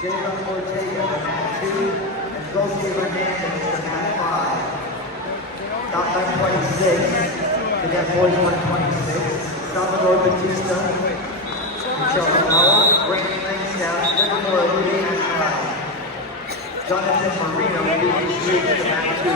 Jalen Ortega, mat 2, and Jose Hernandez, the mat 5. Stop by 26, cadet boys 126, Salvador Batista, Michelle Morales, Brandon Langsdowne, Livermore, Jonathan Marino, the mat 2.